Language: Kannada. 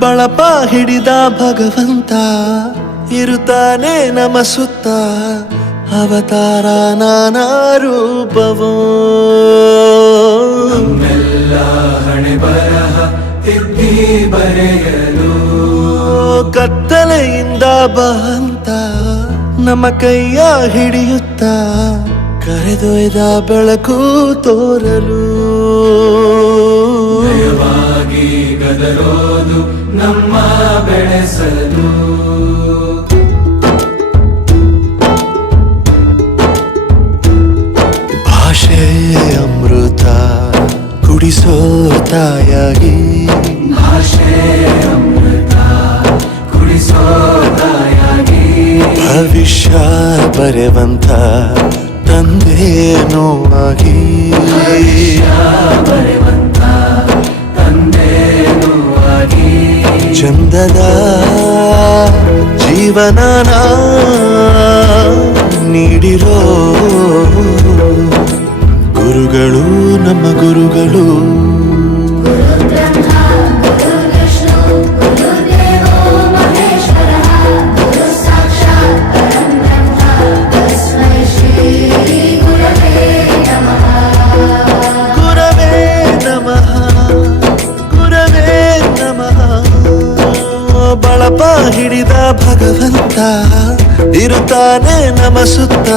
ಬಳಪ ಹಿಡಿದ ಭಗವಂತ ಇರುತ್ತಾನೆ ನಮ ಸುತ್ತ ಅವತಾರ ನಾನಾ ರೂಪವೋ ನಮ್ಮೆಲ್ಲ ಹಣೆ ಬರಹ ತಿದ್ದಿ ಬರೆಯಲು ಕತ್ತಲೆಯಿಂದ ಬಂತ ನಮ್ಮ ಕೈಯ ಹಿಡಿಯುತ್ತ ಕರೆದೊಯ್ದ ಬೆಳಕು ತೋರಲು ಭಯವಾಗಿ ಗದರೋದು ನಮ್ಮ ಬೆಳೆಸಲು ಭಾಷೆ ಅಮೃತ ಕುಡಿಸೋ ತಾಯಾಗಿ ಭಾಷೆ ಅಮೃತ ಕುಡಿಸೋ ತಾಯಾಗಿ ಭವಿಷ್ಯ ಬರೆವಂತ ತಂದೇನೋ ಆಗಿ ಬರೆವಂತ ತಂದೇನೂ ಆಗಿ ಚಂದದ ಜೀವನನ ನೀಡಿರೋ ಗುರುಗಳು ನಮ್ಮ ಗುರುಗಳು ಗುರವೇ ನಮಃ ಗುರವೇ ನಮಃ ಬಳಪ ಹಿಡಿದ ಭಗವಂತ ಇರುತ್ತಾನೆ ನಮ ಸುತ್ತ